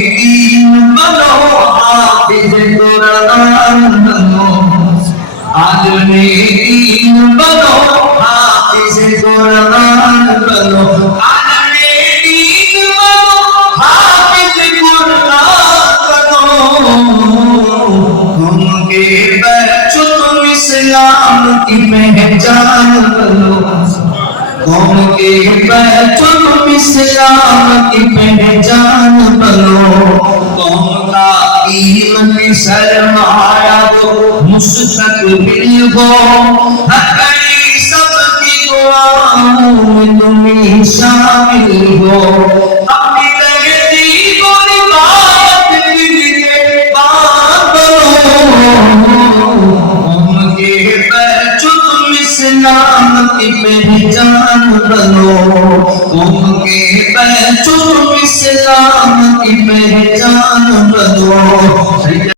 دین بنو حافظ قرآن بنو عالم دین بنو حافظ قرآن بنو عالم دین بنو حافظ قرآن بنو تم کے بچو تم اسلام کی پہچان بنو قوم کے بچو تم اسلام کی پہچان بنو قوم کا قیمت سرمایہ دو مستقبل ہو ہماری سب کی دعاؤں میں تم شامل ہو اپنی تہذیب و روایت کے قوم کے بچو تم اسلام کی پہچان بنو قوم کے بچو تم اسلام کی پہچان بنو